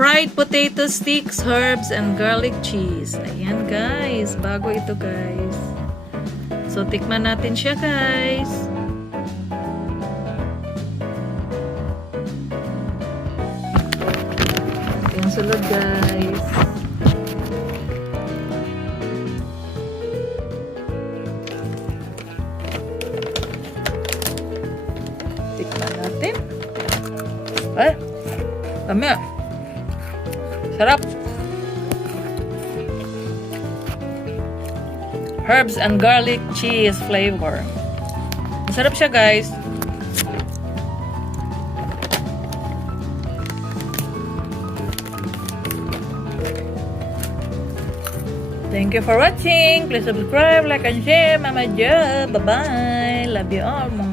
fried potato sticks, herbs, and garlic cheese. Ayan guys, bago ito guys. So, tikman natin siya guys. Yung sulod guys. Tikman natin. Ay, kami ah. Sarap. Herbs and garlic cheese flavor. Masarap siya guys. Thank you for watching. Please subscribe, like, and share. Mama Jo. Bye-bye. Love you all.